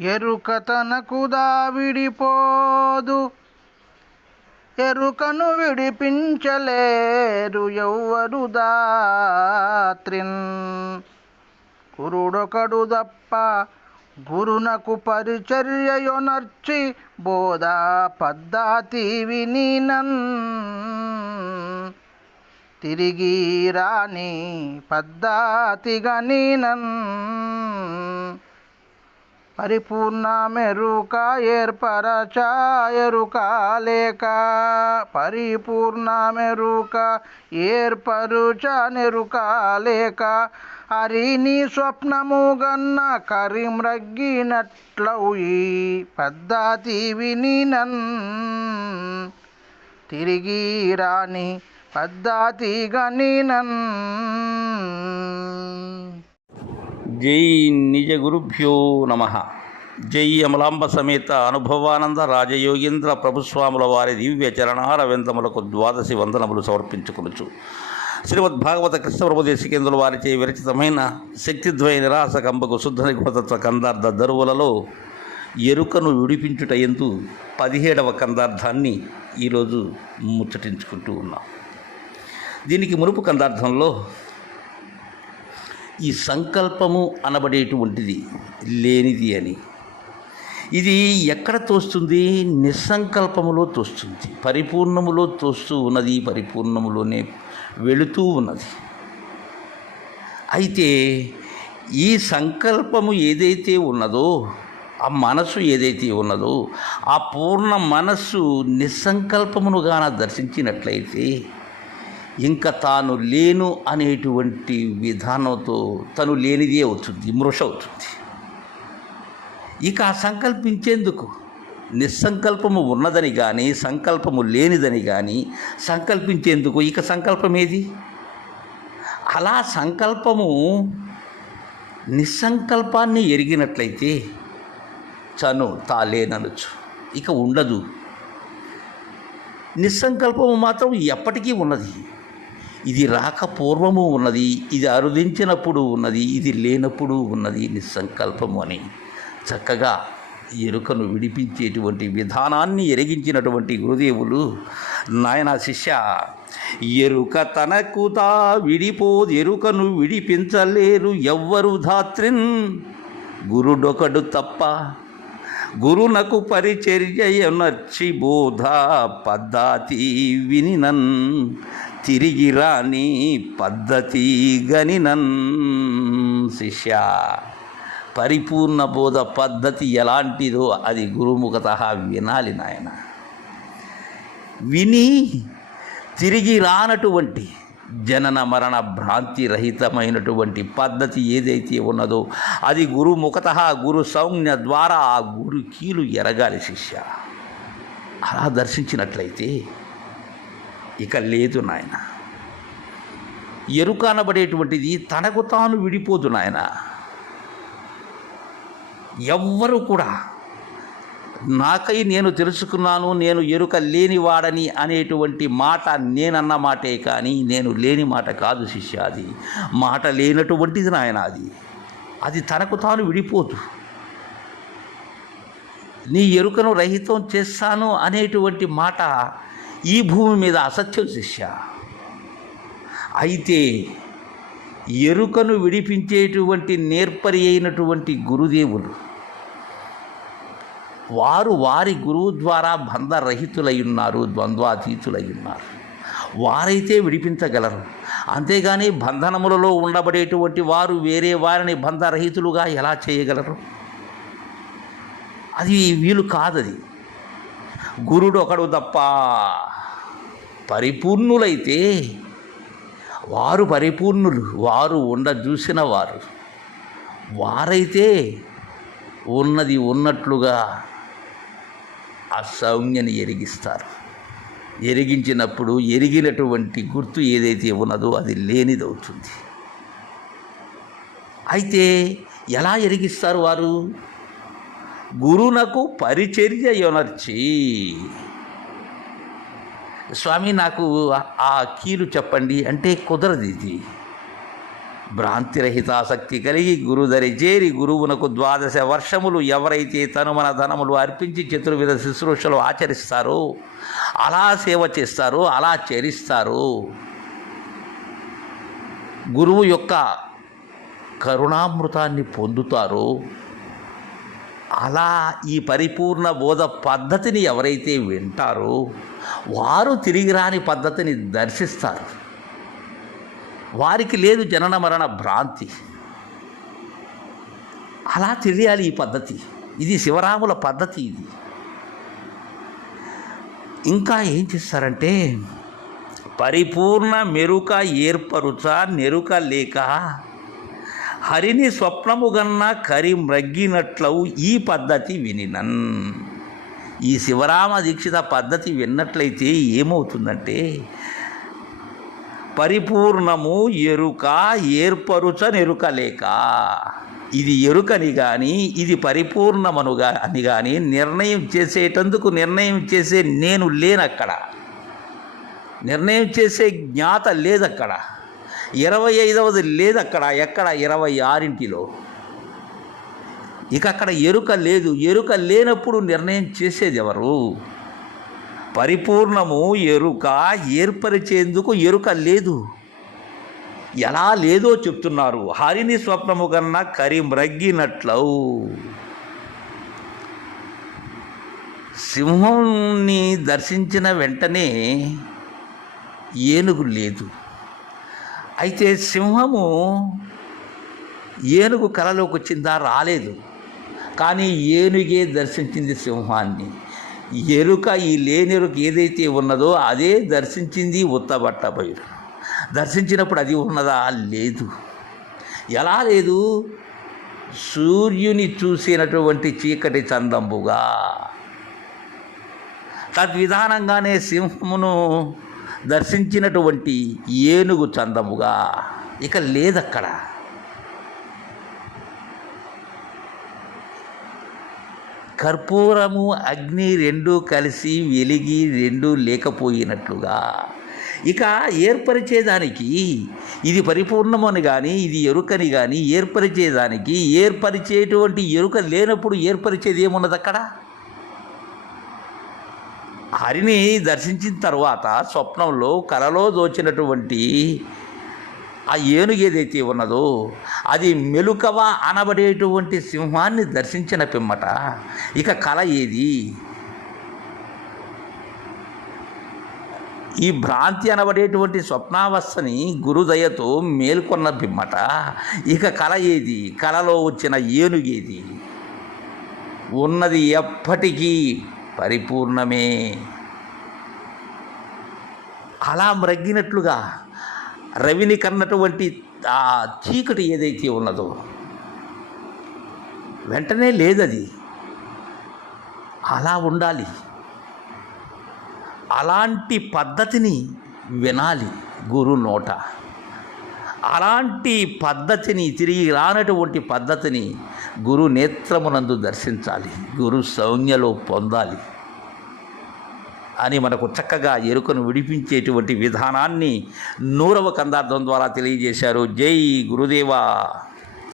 ఎరుక తనకు దావిడిపోదు. ఎరుకను విడిపించలేరు ఎవ్వరు దాత్రిన్. కురుడొకడు తప్ప గురునకు పరిచర్యయొనర్చి బోధా పద్ధతి వినినన్ తిరిగి రాని పద్ధతిగా నీనన్. పరిపూర్ణ మెరుక ఏర్పరచ ఎరుక లేక పరిపూర్ణ మెరుక ఏర్పరుచ నెరుక లేక హరిని స్వప్నము గన్న కరిమ్రగ్గినట్లవు ఈ పద్ధతి వినినన్ తిరిగి రాని పద్ధతి గనినన్ జై నిజ గురుభ్యో నమ. జై అమలాంబ సమేత అనుభవానంద రాజయోగేంద్ర ప్రభుస్వాముల వారి దివ్య చరణారవిందములకు ద్వాదశి వందనములు సమర్పించుకొనుచు. శ్రీమద్ భాగవత కృష్ణప్రభుదేశికేంద్రుల వారిచే విరచితమైన శక్తిద్వయ నిరాశ కంబకు శుద్ధ నిగుణతత్వ కందార్థ దరువులలో ఎరుకను విడిపించుట ఎందు పదిహేడవ కందార్థాన్ని ఈరోజు ముచ్చటించుకుంటూ ఉన్నాం. దీనికి మునుపు కందార్థంలో ఈ సంకల్పము అనబడేటువంటిది లేనిది అని. ఇది ఎక్కడ తోస్తుంది? నిస్సంకల్పములో తోస్తుంది. పరిపూర్ణములో తోస్తూ ఉన్నది పరిపూర్ణములోనే వెళుతూ ఉన్నది. అయితే ఈ సంకల్పము ఏదైతే ఉన్నదో ఆ మనస్సు ఏదైతే ఉన్నదో ఆ పూర్ణ మనస్సు నిస్సంకల్పమునుగాన దర్శించినట్లయితే ఇంకా తాను లేను అనేటువంటి విధానంతో తను లేనిదే అవుతుంది మృష అవుతుంది. ఇక ఆ సంకల్పించేందుకు నిస్సంకల్పము ఉన్నదని కానీ సంకల్పము లేనిదని కానీ సంకల్పించేందుకు ఇక సంకల్పం ఏది? అలా సంకల్పము నిస్సంకల్పాన్ని ఎరిగినట్లయితే చను తాలేననొచ్చు ఇక ఉండదు. నిస్సంకల్పము మాత్రం ఎప్పటికీ ఉన్నది. ఇది రాక పూర్వము ఉన్నది ఇది అరుదించినప్పుడు ఉన్నది ఇది లేనప్పుడు ఉన్నది నిస్సంకల్పము అని. చక్కగా ఎరుకను విడిపించేటువంటి విధానాన్ని ఎరిగించినటువంటి గురుదేవులు నాయన శిష్య ఎరుక తనకు తా విడిపోదు ఎరుకను విడిపించలేరు ఎవ్వరు ధాత్రిన్. గురుడొకడు తప్ప గురునకు పరిచర్యనర్చి బోధ పద్ధతి వినినన్. తిరిగి రాని పద్ధతి గనినన్ శిష్య. పరిపూర్ణ బోధ పద్ధతి ఎలాంటిదో అది గురుముఖత వినాలి నాయన. విని తిరిగి రానటువంటి జనన మరణ భ్రాంతి రహితమైనటువంటి పద్ధతి ఏదైతే ఉన్నదో అది గురు ముఖత గురు సౌజ్ఞ ద్వారా ఆ గురు కీలు ఎరగాలి శిష్య. అలా దర్శించినట్లయితే ఇక లేదు నాయన. ఎరుక అనబడేటువంటిది తనకు తాను విడిపోదు నాయన. ఎవ్వరు కూడా నాకై నేను తెలుసుకున్నాను నేను ఎరుక లేనివాడని అనేటువంటి మాట నేనన్న మాటే కానీ నేను లేని మాట కాదు శిష్య అది. మాట లేనటువంటిది నాయన అది. అది తనకు తాను విడిపోదు. నీ ఎరుకను రహితం చేస్తాను అనేటువంటి మాట ఈ భూమి మీద అసత్యం శిష్య అయితే ఎరుకను విడిపించేటువంటి నేర్పరి అయినటువంటి గురుదేవులు వారు వారి గురువు ద్వారా బంధరహితులై ఉన్నారు ద్వంద్వాతీతులై ఉన్నారు వారైతే విడిపించగలరు. అంతేగాని బంధనములలో ఉండబడేటువంటి వారు వేరే వారిని బంధరహితులుగా ఎలా చేయగలరు? అది వీలు కాదది. గురుడు ఒకడు తప్ప పరిపూర్ణులైతే వారు పరిపూర్ణులు వారు ఉండ చూసిన వారు. వారైతే ఉన్నది ఉన్నట్లుగా ఆ సౌజ్ఞని ఎరిగిస్తారు. ఎరిగించినప్పుడు ఎరిగినటువంటి గుర్తు ఏదైతే ఉన్నదో అది లేనిదవుతుంది. అయితే ఎలా ఎరిగిస్తారు వారు? గురునకు పరిచర్య యొనర్చి స్వామి నాకు ఆ కీలు చెప్పండి అంటే కుదరదు ఇది. భ్రాంతిరహితాసక్తి కలిగి గురుదరి చేరి గురువునకు ద్వాదశ వర్షములు ఎవరైతే తను మన ధనములు అర్పించి చతుర్విధ శుశ్రూషలు ఆచరిస్తారో అలా సేవ చేస్తారో అలా చేరిస్తారు గురువు యొక్క కరుణామృతాన్ని పొందుతారో అలా ఈ పరిపూర్ణ బోధ పద్ధతిని ఎవరైతే వింటారో వారు తిరిగి రాని పద్ధతిని దర్శిస్తారు. వారికి లేదు జనన మరణ భ్రాంతి. అలా తెలియాలి ఈ పద్ధతి. ఇది శివరాముల పద్ధతి ఇది. ఇంకా ఏం చేస్తారంటే పరిపూర్ణ మెరుక ఏర్పరుచ నెరుక లేక హరిని స్వప్నము కన్నా కరి మ్రగ్గినట్లవు ఈ పద్ధతి వినినన్. ఈ శివరామ దీక్షిత పద్ధతి విన్నట్లయితే ఏమవుతుందంటే పరిపూర్ణము ఎరుక ఏర్పరుచనెరుక లేక ఇది ఎరుకని కానీ ఇది పరిపూర్ణమనుగా అని కానీ నిర్ణయం చేసేటందుకు నిర్ణయం చేసే నేను లేనక్కడ నిర్ణయం చేసే జ్ఞాత లేదక్కడ. ఇరవై ఐదవది లేదక్కడ ఎక్కడ? ఇరవై ఆరింటిలో. ఇక అక్కడ ఎరుక లేదు. ఎరుక లేనప్పుడు నిర్ణయం చేసేది ఎవరు? పరిపూర్ణము ఎరుక ఏర్పరిచేందుకు ఎరుక లేదు. ఎలా లేదో చెప్తున్నారు. హరిని స్వప్నము కన్నా కరి మ్రగ్గినట్లవు సింహంని దర్శించిన వెంటనే ఏనుగు లేదు. అయితే సింహము ఏనుగు కలలోకి వచ్చిందా రాలేదు. కానీ ఏనుగే దర్శించింది సింహాన్ని. ఎరుక ఈ లేనెరుక ఏదైతే ఉన్నదో అదే దర్శించింది ఉత్తబట్టబయలు దర్శించినప్పుడు అది ఉన్నదా? లేదు. ఎలా లేదు? సూర్యుని చూసినటువంటి చీకటి చందంబుగా. తద్విధానంగానే సింహమును దర్శించినటువంటి ఏనుగు చందముగా. ఇక లేదక్కడ. కర్పూరము అగ్ని రెండు కలిసి వెలిగి రెండు లేకపోయినట్లుగా. ఇక ఏర్పరిచేదానికి ఇది పరిపూర్ణమని కానీ ఇది ఎరుకని కానీ ఏర్పరిచేదానికి ఏర్పరిచేటువంటి ఎరుక లేనప్పుడు ఏర్పరిచేది ఏమున్నది అక్కడ హరిని దర్శించిన తర్వాత స్వప్నంలో కలలో దోచినటువంటి ఆ ఏనుగు ఏదైతే ఉన్నదో అది మెలుకవ అనబడేటువంటి సింహాన్ని దర్శించిన పిమ్మట ఇక కళ ఏది? ఈ భ్రాంతి అనబడేటువంటి స్వప్నావస్థని గురుదయతో మేల్కొన్న పిమ్మట ఇక కళ ఏది? కళలో వచ్చిన ఏనుగేది ఉన్నది ఎప్పటికీ పరిపూర్ణమే. అలా మ్రగ్గినట్లుగా రవిని కన్నటువంటి ఆ చీకటి ఏదైతే ఉన్నదో వెంటనే లేదది. అలా ఉండాలి. అలాంటి పద్ధతిని వినాలి గురు నోట. అలాంటి పద్ధతిని తిరిగి రానటువంటి పద్ధతిని గురు నేత్రమునందు దర్శించాలి. గురు సౌజ్ఞలో పొందాలి అని మనకు చక్కగా ఎరుకను విడిపించేటువంటి విధానాన్ని నూరవ కందార్థం ద్వారా తెలియజేశారు. జై గురుదేవా!